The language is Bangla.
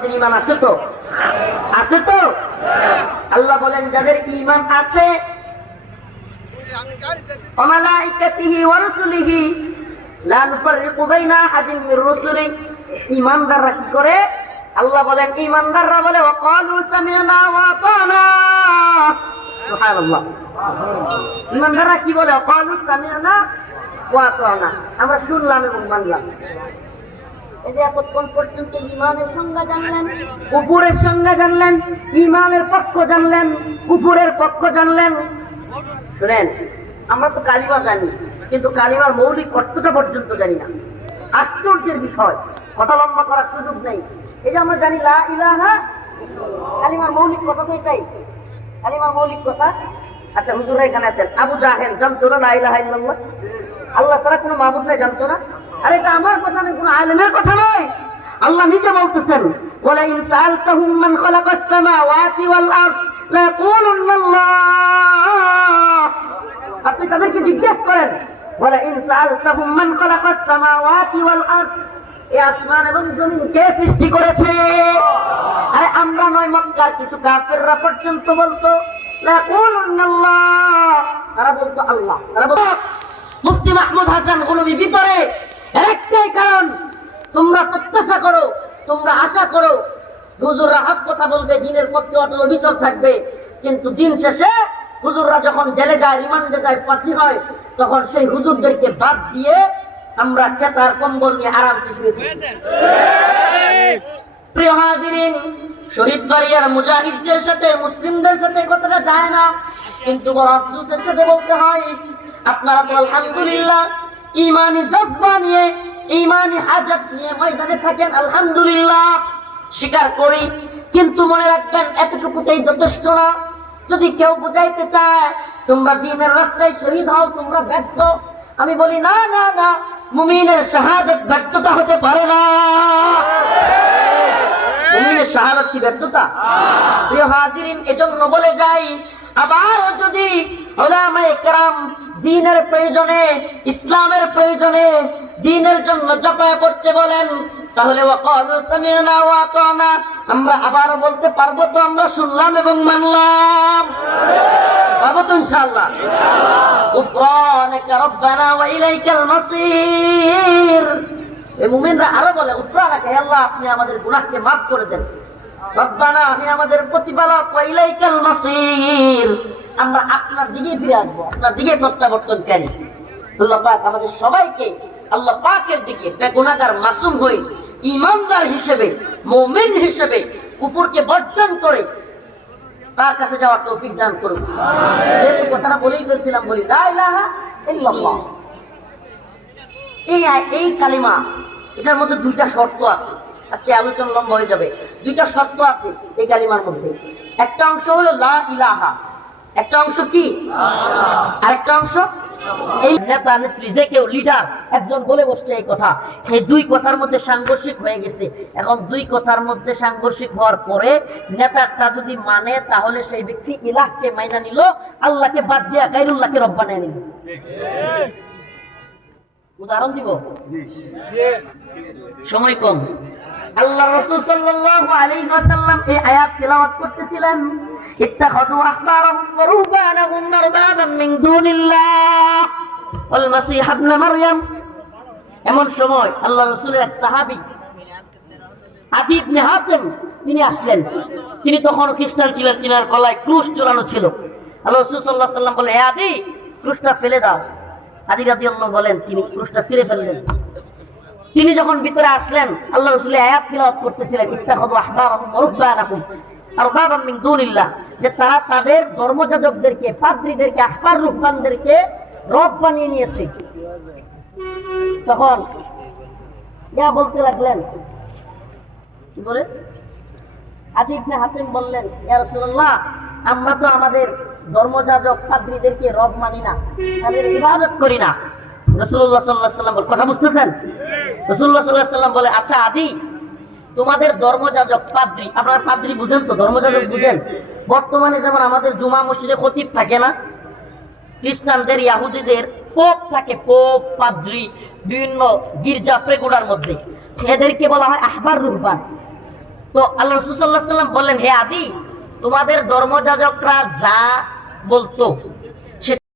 আমাদের ঈমান আছে তো? আছে তো? আল্লাহ বলেন যাদের ঈমান আছে, ওয়া মালাইকাতিহি ওয়া রাসূলিহি লা নুফাররিকু বাইনা আহাদিন মির রাসূলি, ঈমানদাররা কি করে? আল্লাহ বলেন ঈমানদাররা বলে ওয়া ক্বালু সামি'না ওয়া আতা'না। সুবহানাল্লাহ। ঈমানদাররা কি বলে? ওয়া ক্বালু সামি'না ওয়া আতা'না, আমরা শুনলাম এবং মানলাম। এই যে এতক্ষণ পর্যন্ত ঈমানের সংজ্ঞা জানলেন, কুফরের সংজ্ঞা জানলেন, ঈমানের পক্ষ জানলেন, কুফরের পক্ষ জানলেন। শুনেন, আমরা তো কালিমা জানি, কিন্তু কালিমার মৌলিক অর্থটা পর্যন্ত জানি না। আশ্চর্যের বিষয়, কথা লম্বা করার সুযোগ নেই। এই যে আমরা জানি লা ইলাহা, কালিমার মৌলিক কথা তো এটাই, কালিমার মৌলিক কথা। আচ্ছা হুজুররা এখানে আছেন, আবু জাহেল জানতো না লা ইলাহা ইল্লাল্লাহ? আল্লাহ তাআলা কোনো মাবুদ নাই জানতো না? আরে এটা আমার কথা নয়, কোনো আলেমের কথা নয়। আল্লাহ নিজে বলতেছেন ওয়ালা ইন সাআলতাহুম মান খালাকাস সামাওয়াতি ওয়াল আরদ লা ইয়াকুলুন্না আল্লাহ। আপনি তাদেরকে জিজ্ঞেস করেন ওয়ালা ইন সাআলতাহুম মান খালাকাস সামাওয়াতি ওয়াল আরদ, এই আসমান এবং জমিন কে সৃষ্টি করেছে? আরে আমরা নয়, মক্কার কিছু কাফেররা পর্যন্ত বলতো লা ইয়াকুলুন্না আল্লাহ, তারা বলতো আল্লাহ। তারা বলতো মুফতি মাহমুদ হাসান গলবি ভিতরে একটাই কারণ, তোমরা প্রত্যাশা করো, তোমরা আশা করো হুজুররা হক কথা বলবে, দিনের পক্ষে অটল অবিচল থাকবে, কিন্তু দিন শেষে হুজুররা যখন জেলে যায়, রিমান্ডে যায়, ফাঁসি হয়, তখন সেই হুজুরদেরকে বাদ দিয়ে আমরা খেতার কম্বল নিয়ে আরামসে শুয়ে থাকি। প্রিয় হাজিরিন, শহীদ বাড়িয়ার মুজাহিদদের সাথে, মুসলিমদের সাথে কথাটা যায় না, কিন্তু বড় আফসোসের সাথে বলতে হয়, আপনারা তো আলহামদুলিল্লাহ ঈমানি জজ্বা নিয়ে, ঈমানি হাজত নিয়ে ময়দানে থাকেন, আলহামদুলিল্লাহ স্বীকার করি। কিন্তু মনে রাখবেন এতটুকুতেই যথেষ্ট না। যদি কেউ বুঝাইতে চায় তোমরা দ্বীনের রাস্তায় শহীদ হও, তোমরা ব্যর্থ, আমি বলি না না না, মুমিনের শাহাদাত ব্যর্থতা হতে পারে না। মুমিনের শাহাদাত কি ব্যর্থতা? প্রিয় হাজিরিন, এজন্য বলে যাই, আবার যদি উলামায়ে কেরাম দ্বীনের প্রয়োজনে, ইসলামের প্রয়োজনে দ্বীনের জন্য ঝাঁপায় পড়তে বলেন, তাহলে ওয়াকালু সামি'না ওয়া আতা'না, আমরা আবার বলতে পারবো তো আমরা শুনলাম এবং মানলাম? পারবো তো ইনশাআল্লাহ? গুফরানাকা রাব্বানা ওয়া ইলাইকাল মাসীর। এই মুমিনরা আরো বলে গুফরানাকা, হে আল্লাহ আপনি আমাদের গুনাহকে মাফ করে দেন, রব্বানা আপনি আমাদের প্রতিপালক, ওয়া ইলাইকাল মাসীর, আমরা আপনার দিকে ফিরে আসবো, আপনার দিকে প্রত্যাবর্তনকারী। আল্লাহ পাক আমাদের সবাইকে আল্লাহ পাকের দিকে বেগুনাহগার মাসুম হয়ে ঈমানদার হিসেবে, মুমিন হিসেবে কুফরকে বর্জন করে তার কাছে যাওয়ার তৌফিক দান করুন। এই কথাটা বলেই ফেলছিলাম, বলি লা ইলাহা ইল্লাল্লাহ। এই কালিমা, এটার মধ্যে দুইটা শর্ত আছে, আজকে আলোচনা লম্বা হয়ে যাবে। দুইটা শর্ত আছে এই কালিমার মধ্যে। একটা অংশ হলো লা ইলাহা, একটা অংশ কি? আর একটা অংশ এই নেতা নেত্রী যে কেউ লিডার একজন বলে বসছে এই কথা, এই দুই কথার মধ্যে সাংঘর্ষিক হয়ে গেছে। এখন দুই কথার মধ্যে সাংঘর্ষিক হওয়ার পরে নেতাটা যদি মানে, তাহলে সেই ব্যক্তি ইলাহকে মাইনা নিল, আল্লাহকে বাদ দিয়া গায়রুল্লাহকে রব বানিয়ে নিল। উদাহরণ দিব, সময় কম। আল্লাহ রাসূল সাল্লাল্লাহু আলাইহি ওয়াসাল্লাম এই আয়াত তেলাওয়াত করতেছিলেন, ইত্তাখাযু আহবারাহুম ওয়া রুহবানাহুম আরবাবাম মিন দুনিল্লাহ ওয়াল মাসীহ ইবনে মারইয়াম। এমন সময় আল্লাহ রাসূলের এক সাহাবী আদি ইবনে হাতিম তিনি আসলেন। তিনি তখন খ্রিস্টান ছিলেন, তিনার গলায় ক্রুশ ঝোলানো ছিল। আল্লাহ রাসূল সাল্লাল্লাহু আলাইহি ওয়াসাল্লাম বলে, হে আদি, ক্রুশটা ফেলে দাও। আদি রাদিয়াল্লাহু বলেন তিনি ক্রুশটা ছিঁড়ে ফেললেন। তিনি যখন ভিতরে আসলেন, আল্লাহ রাসূল আয়াত তিলাওয়াত করতেছিলেন, ইত্তাখাযু আহবারাহুম ওয়া রুহবানাহুম আরবাবাম মিন দুনিল্লাহ, যে তারা তাদের ধর্মযাজকদেরকে, পাদ্রীদেরকে, আহবার রুহবানদেরকে রব বানিয়ে নিয়েছে। তখন ইয়া বলতে লাগলেন, কি বলে? আদি ইবনে হাতিম বললেন, ইয়া রাসূলুল্লাহ, আমরা তো আমাদের ধর্মযাজক পাদ্রীদেরকে রব মানি না, তাদের ইবাদত করি না। রাসূলুল্লাহ সাল্লাল্লাহু আলাইহি ওয়াসাল্লাম কথা বুঝতেছেন? রাসূলুল্লাহ সাল্লাল্লাহু আলাইহি ওয়াসাল্লাম বলে, আচ্ছা আদি, তোমাদের ধর্মযাজক পাদ্রী, আপনারা পাদ্রী বুঝেন তো? ধর্মযাজক বুঝেন? বর্তমানে যেমন আমাদের জুমা মসজিদে খতিব থাকে না, খ্রিস্টানদের, ইহুদিদের পোপ থাকে, পোপ, পাদ্রী, বিভিন্ন গির্জা প্রেগুড়ার মধ্যে, এদেরকে বলা হয় আহবার রুহবান। তো আল্লাহ রাসূল সাল্লাল্লাহু আলাইহি ওয়াসাল্লাম বললেন, হে আদি, তোমাদের ধর্মযাজকরা যা বলতো